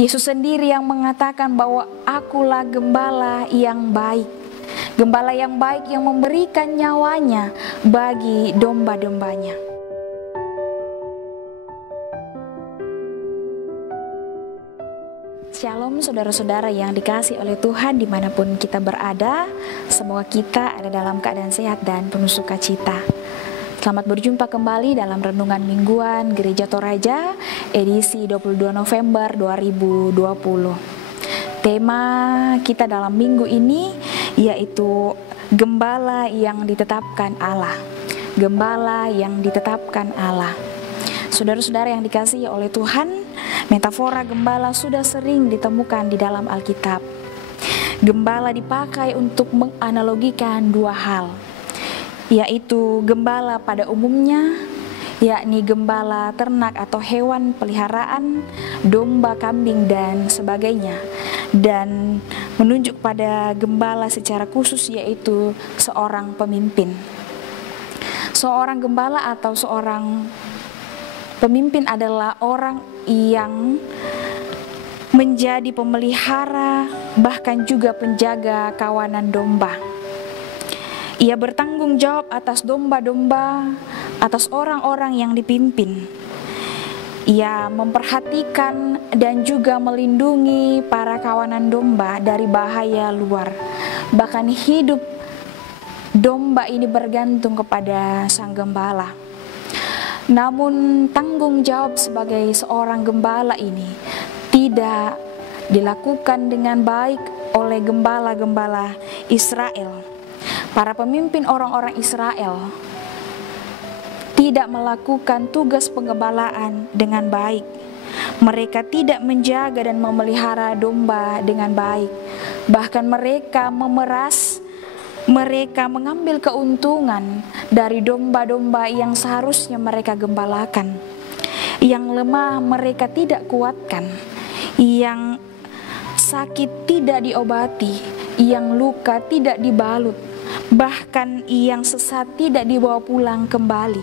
Yesus sendiri yang mengatakan bahwa akulah gembala yang baik. Gembala yang baik yang memberikan nyawanya bagi domba-dombanya. Shalom saudara-saudara yang dikasihi oleh Tuhan dimanapun kita berada. Semoga kita ada dalam keadaan sehat dan penuh sukacita. Selamat berjumpa kembali dalam Renungan Mingguan Gereja Toraja edisi 22 November 2020. Tema kita dalam minggu ini yaitu Gembala yang ditetapkan Allah. Gembala yang ditetapkan Allah. Saudara-saudara yang dikasihi oleh Tuhan, metafora gembala sudah sering ditemukan di dalam Alkitab. Gembala dipakai untuk menganalogikan dua hal, yaitu gembala pada umumnya, yakni gembala ternak atau hewan peliharaan, domba, kambing, dan sebagainya. Dan menunjuk pada gembala secara khusus yaitu seorang pemimpin. Seorang gembala atau seorang pemimpin adalah orang yang menjadi pemelihara bahkan juga penjaga kawanan domba. Ia bertanggung jawab atas domba-domba, atas orang-orang yang dipimpin. Ia memperhatikan dan juga melindungi para kawanan domba dari bahaya luar. Bahkan hidup domba ini bergantung kepada sang gembala. Namun tanggung jawab sebagai seorang gembala ini tidak dilakukan dengan baik oleh gembala-gembala Israel. Para pemimpin orang-orang Israel tidak melakukan tugas penggembalaan dengan baik. Mereka tidak menjaga dan memelihara domba dengan baik. Bahkan mereka memeras, mereka mengambil keuntungan dari domba-domba yang seharusnya mereka gembalakan. Yang lemah mereka tidak kuatkan, yang sakit tidak diobati, yang luka tidak dibalut, bahkan yang sesat tidak dibawa pulang kembali,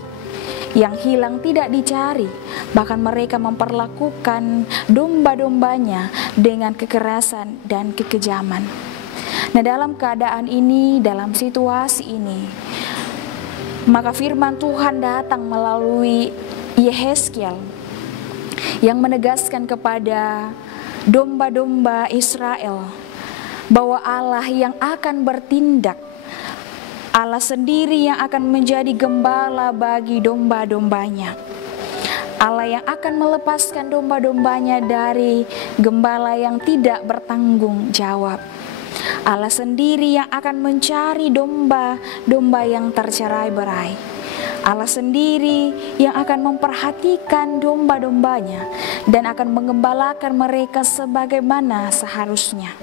yang hilang tidak dicari. Bahkan mereka memperlakukan domba-dombanya dengan kekerasan dan kekejaman. Nah, dalam keadaan ini, dalam situasi ini, maka firman Tuhan datang melalui Yehezkiel yang menegaskan kepada domba-domba Israel bahwa Allah yang akan bertindak, Allah sendiri yang akan menjadi gembala bagi domba-dombanya. Allah yang akan melepaskan domba-dombanya dari gembala yang tidak bertanggung jawab. Allah sendiri yang akan mencari domba-domba yang tercerai-berai. Allah sendiri yang akan memperhatikan domba-dombanya dan akan mengembalakan mereka sebagaimana seharusnya.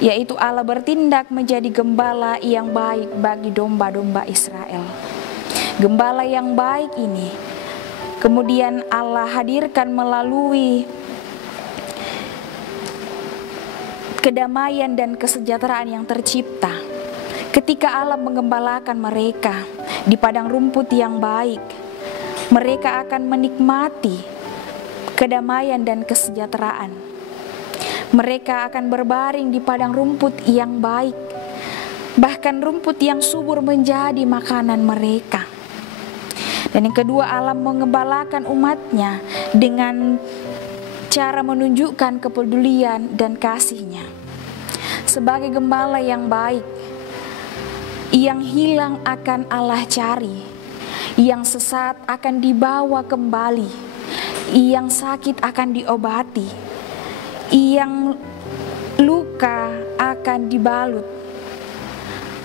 Yaitu Allah bertindak menjadi gembala yang baik bagi domba-domba Israel. Gembala yang baik ini kemudian Allah hadirkan melalui kedamaian dan kesejahteraan yang tercipta ketika Allah menggembalakan mereka di padang rumput yang baik. Mereka akan menikmati kedamaian dan kesejahteraan. Mereka akan berbaring di padang rumput yang baik, bahkan rumput yang subur menjadi makanan mereka. Dan yang kedua, Allah mengembalakan umatnya dengan cara menunjukkan kepedulian dan kasih-Nya. Sebagai gembala yang baik, yang hilang akan Allah cari, yang sesat akan dibawa kembali, yang sakit akan diobati, yang luka akan dibalut.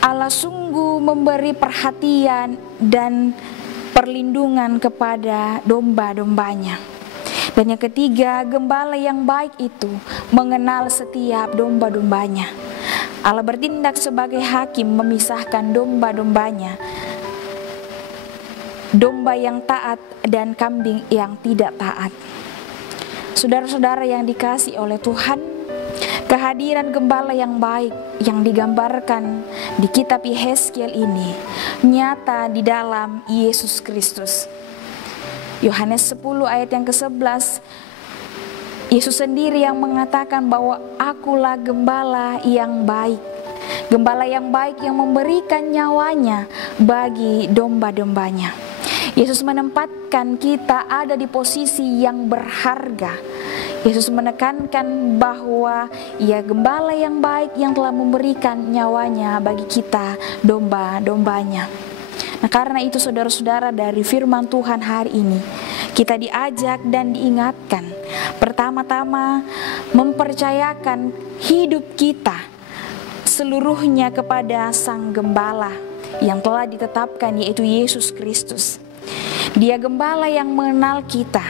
Allah sungguh memberi perhatian dan perlindungan kepada domba-dombanya. Dan yang ketiga, gembala yang baik itu mengenal setiap domba-dombanya. Allah bertindak sebagai hakim memisahkan domba-dombanya, domba yang taat dan kambing yang tidak taat. Saudara-saudara yang dikasihi oleh Tuhan, kehadiran gembala yang baik yang digambarkan di kitab Yehezkiel ini nyata di dalam Yesus Kristus. Yohanes 10 ayat yang ke-11, Yesus sendiri yang mengatakan bahwa akulah gembala yang baik. Gembala yang baik yang memberikan nyawanya bagi domba-dombanya. Yesus menempatkan kita ada di posisi yang berharga. Yesus menekankan bahwa Ia gembala yang baik yang telah memberikan nyawanya bagi kita domba-dombanya. Nah, karena itu saudara-saudara, dari firman Tuhan hari ini kita diajak dan diingatkan, pertama-tama mempercayakan hidup kita seluruhnya kepada Sang Gembala yang telah ditetapkan, yaitu Yesus Kristus. Dia gembala yang mengenal kita,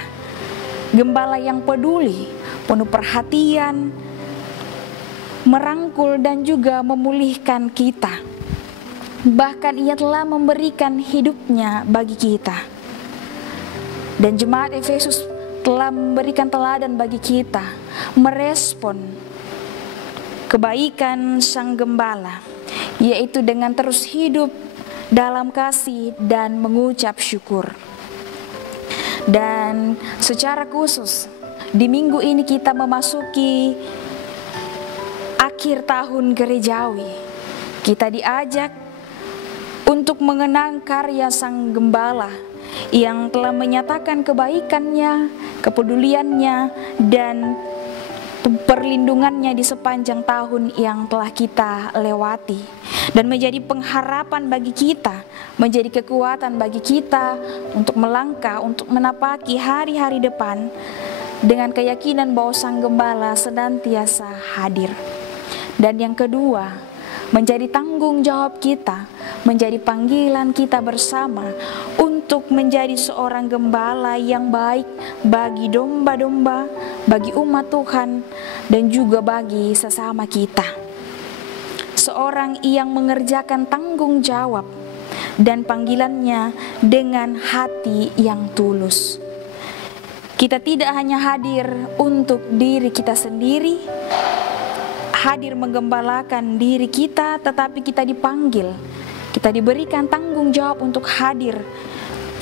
gembala yang peduli, penuh perhatian, merangkul dan juga memulihkan kita. Bahkan Ia telah memberikan hidupnya bagi kita. Dan jemaat Efesus telah memberikan teladan bagi kita merespon kebaikan Sang Gembala, yaitu dengan terus hidup dalam kasih dan mengucap syukur. Dan secara khusus di minggu ini kita memasuki akhir tahun gerejawi. Kita diajak untuk mengenang karya Sang Gembala yang telah menyatakan kebaikannya, kepeduliannya, dan perlindungannya di sepanjang tahun yang telah kita lewati, dan menjadi pengharapan bagi kita, menjadi kekuatan bagi kita untuk melangkah, untuk menapaki hari-hari depan dengan keyakinan bahwa Sang Gembala senantiasa hadir. Dan yang kedua, menjadi tanggung jawab kita, menjadi panggilan kita bersama untuk menjadi seorang gembala yang baik bagi domba-domba, bagi umat Tuhan, dan juga bagi sesama kita. Seorang yang mengerjakan tanggung jawab dan panggilannya dengan hati yang tulus. Kita tidak hanya hadir untuk diri kita sendiri, hadir menggembalakan diri kita, tetapi kita dipanggil, kita diberikan tanggung jawab untuk hadir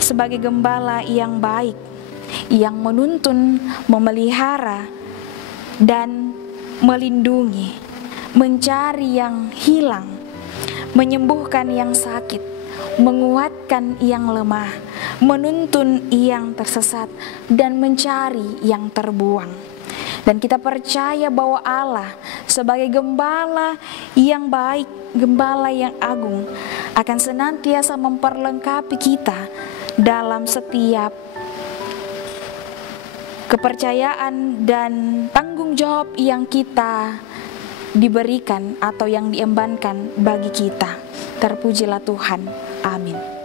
sebagai gembala yang baik, yang menuntun, memelihara, dan melindungi, mencari yang hilang, menyembuhkan yang sakit, menguatkan yang lemah, menuntun yang tersesat, dan mencari yang terbuang. Dan kita percaya bahwa Allah sebagai gembala yang baik, gembala yang agung, akan senantiasa memperlengkapi kita dalam setiap kepercayaan dan tanggung jawab yang kita diberikan atau yang diembankan bagi kita. Terpujilah Tuhan. Amin.